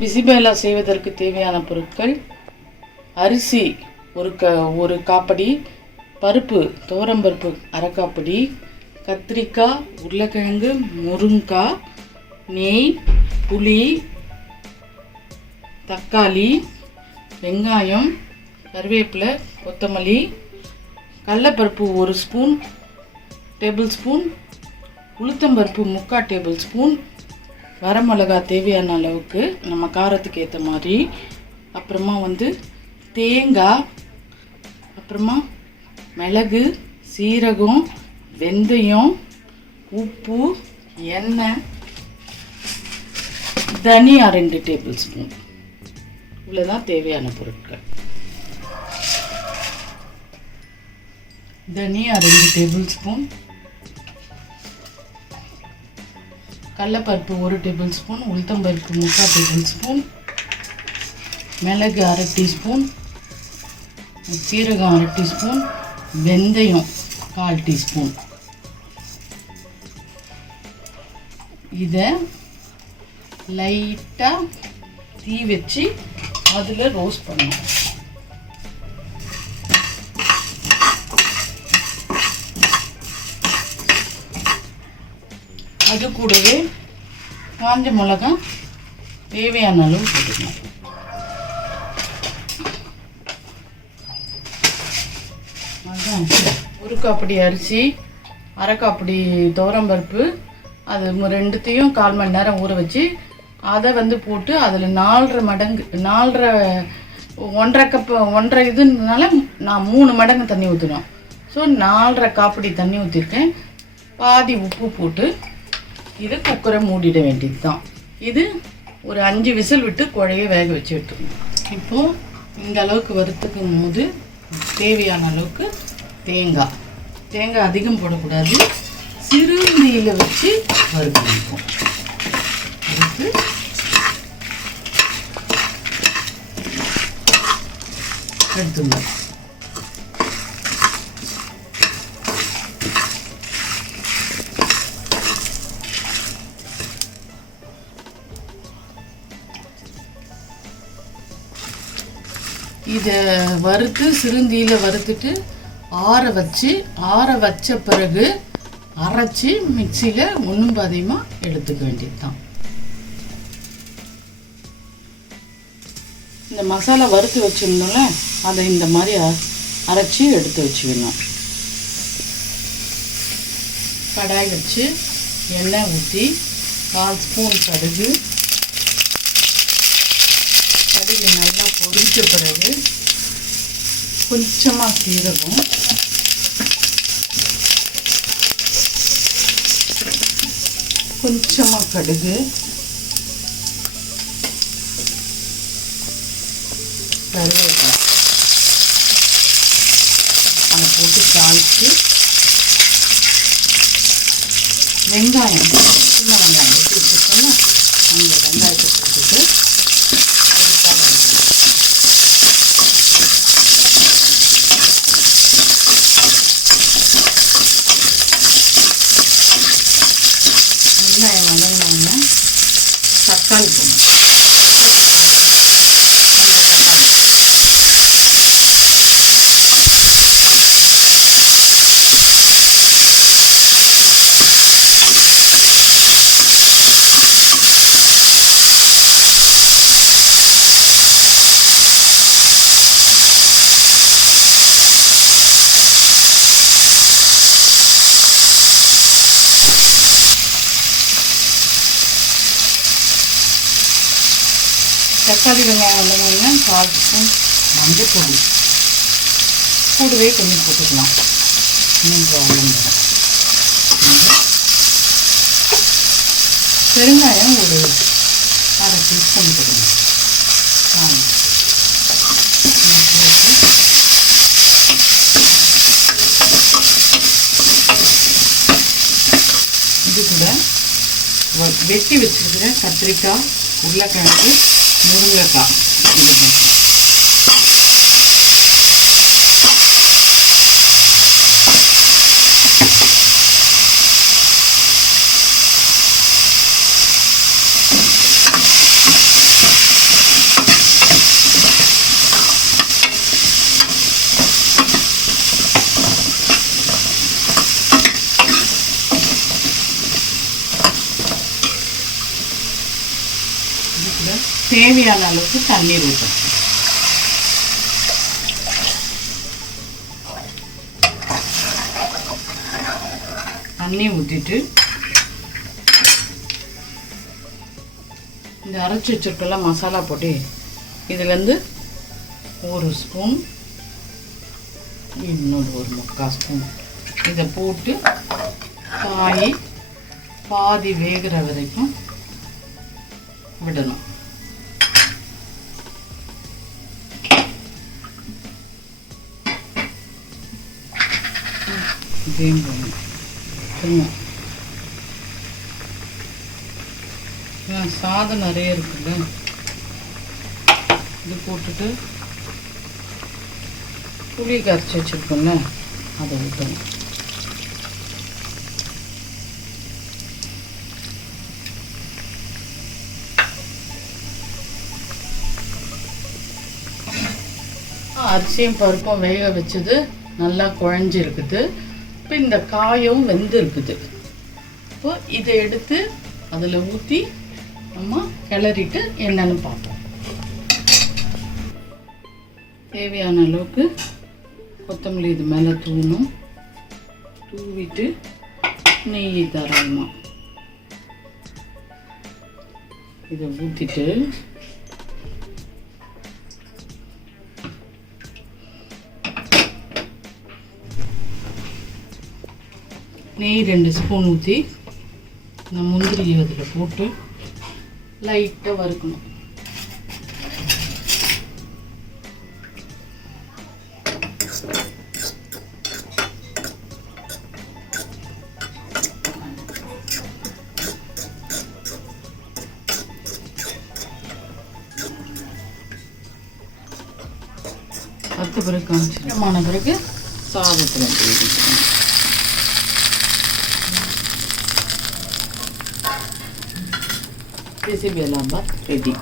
பிசிபேலா செய்வதற்கு தேவையான பொருட்கள்: அரிசி ஒரு காப்படி, பருப்பு துவரம்பருப்பு அரை காப்படி, கத்திரிக்காய், உருளைக்கிழங்கு, முருங்கைக்காய், நெய், புளி, தக்காளி, வெங்காயம், கருவேப்பிலை, கொத்தமல்லி, கடலைப்பருப்பு 1 ஸ்பூன் டேபிள் ஸ்பூன், உளுத்தம்பருப்பு 3/4 டேபிள் ஸ்பூன், வரமிளகா தேவையான அளவுக்கு நம்ம காரத்துக்கு ஏற்ற மாதிரி, அப்புறமா தேங்காய், அப்புறமா மிளகு, சீரகம், வெந்தயம், உப்பு, எண்ணெய், தனியா 2 டேபிள் ஸ்பூன். இவ்வளோதான் தேவையான பொருட்கள். தனியா 2 டேபிள் ஸ்பூன், கடலைப்பருப்பு 1 டேபிள் ஸ்பூன், உளுத்தம்பருப்பு 3/4 டேபிள் ஸ்பூன், மிளகு 1/2 டீஸ்பூன், சீரகம் 1/2 டீஸ்பூன், வெந்தயம் 1/4 டீஸ்பூன். இதை லைட்டாக தீ வச்சு அதில் ரோஸ்ட் பண்ணணும். அது கூடவே காஞ்ச மிளகாய் தேவையான அளவு போட்டுக்கணும். ஒரு காப்படி அரிசி, அரை காப்படி துவரம்பருப்பு, அது 2த்தையும் 1/4 மணி நேரம் ஊற வச்சு அதை போட்டு அதில் 4.5 மடங்கு 1.5 கப்பு 1.5 இதுனால நான் 3 மடங்கு தண்ணி ஊற்றணும். ஸோ 4.5 காப்படி தண்ணி ஊற்றிருக்கேன். பாதி உப்பு போட்டு இதை குக்கரை மூடிட வேண்டியது தான். இது ஒரு 5 விசில் விட்டு குழைய வேக வச்சு எடுத்துக்கணும். இப்போது இந்த அளவுக்கு வறுத்துக்கும் போது தேவையான அளவுக்கு தேங்காய் அதிகம் போடக்கூடாது, சிறுந்தீயில் வச்சு வறுக்கணும். வறுத்து எடுத்துக்கணும். இதை வறுத்து சிறுந்தீயில் வறுத்துட்டு ஆற வச்ச பிறகு அரைச்சி மிக்சியில் ஒன்றும் பாதியமாக எடுத்துக்க வேண்டியது தான். இந்த மசாலா வறுத்து வச்சிருந்தோம்ல, அதை இந்த மாதிரி அரைச்சி எடுத்து வச்சுக்கணும். கடாய் வச்சு எண்ணெய் ஊற்றி 4 ஸ்பூன் கடுகு நல்லா பொரிஞ்ச பிறகு கொஞ்சமாக சீரகம், கொஞ்சமாக கடுகு, கருவேப்பிலை அதை போட்டு தாளித்து, வெங்காயம் சின்ன வெங்காயம் எடுத்து வச்சுருக்கோம்ல அந்த வெங்காயத்தை போட்டுட்டு வெங்காயம் வதங்கினோம்னா தக்காளி போடணும். தக்காளி வெங்காயம் வதங்கினா 1/4 ஸ்பூன் மஞ்சள் பொடி கூடவே கொஞ்சம் போட்டுக்கலாம். பெருங்காயம் ஒரு 1/2 டீஸ்பூன் போடணும். இது கூட வெட்டி வச்சிருக்கிற கத்திரிக்காய், உருளைக்கிழங்கு, முருங்கைக்காய் தேவையான அளவுக்கு தண்ணீர் ஊற்றணும். தண்ணி ஊற்றிட்டு இந்த அரைச்சி வச்சிருக்கல மசாலா போட்டு இதுலேருந்து ஒரு ஸ்பூன், இன்னொரு ஒரு 3/4 ஸ்பூன் இதை போட்டு காய் பாதி வேகிற வரைக்கும் விடணும். இதையும் போடணும். சாதம் நிறைய இருக்குல்ல, இது போட்டுட்டு புளி கரைச்சி வச்சுருக்கோம்ல அதை ஊற்றணும். அரிசியும் பருப்பும் வேக வச்சது நல்லா குழஞ்சி இருக்குது. இப்போ இந்த காயும் வெந்து இருக்குது. இப்போ இதை எடுத்து அதில் ஊற்றி நம்ம கிளறிட்டு என்னன்னு பார்ப்போம். தேவையான அளவுக்கு கொத்தமல்லி இது மேலே தூணும். தூவிட்டு நெய் தாராளமா இதை ஊற்றிட்டு நெய் 2 ஸ்பூன் ஊற்றி இந்த முந்திரியை அதில் போட்டு லைட்டாக வறுக்கணும். வறுத்த பிறகு காமிச்சிடமான பிறகு சாதத்தில் Bisibelebath ready.